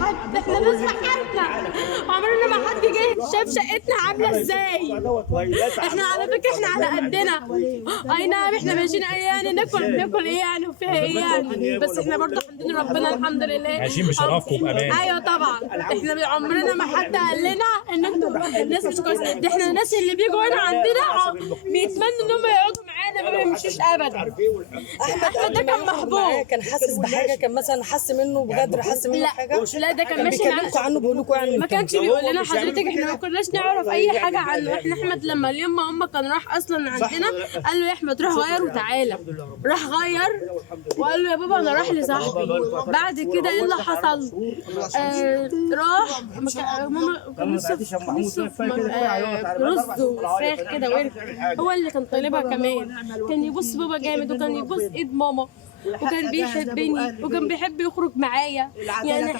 حد، احنا ناس حالنا، عمرنا ما حد جه شاف شقتنا عامله ازاي. احنا على فكره احنا على قدنا، اي نعم احنا ماشيين ايه يعني، ناكل ايه يعني وفيها ايه يعني، بس احنا برضه حمدين ربنا الحمد لله عايشين بشرف وبأمان. ايوه طبعا، احنا عمرنا ما حد قال لنا ان انتوا الناس مش كويسه، ده احنا الناس اللي بيجوا هنا عندنا بيتمنوا ان هم يقعدوا معانا ما بيمشوش ابدا. احمد ده كان محبوب، كان حاسس بحاجه، كان مثلا حس منه بغدر، حس منه حاجه؟ لا ده كان ماشي بيكلمكوا عنه، بيقول لكم يعني ما كانش بيقول لنا حضرتك، احنا ما كناش نعرف اي حاجه عنه. احنا احمد لما اليوم ما هم كان راح اصلا عندنا قال له يا احمد روح غير وتعالى، راح غير وقال له يا بابا انا رايح لصاحبي. بعد كده ايه اللي حصل؟ راح ماما كان نفسه رز وفراخ كده ورك، هو اللي كان طالبها كمان، كان يبص بابا جامد وكان يبص ايد ماما وكان بيحبني وكان بيحب يخرج معايا يعني.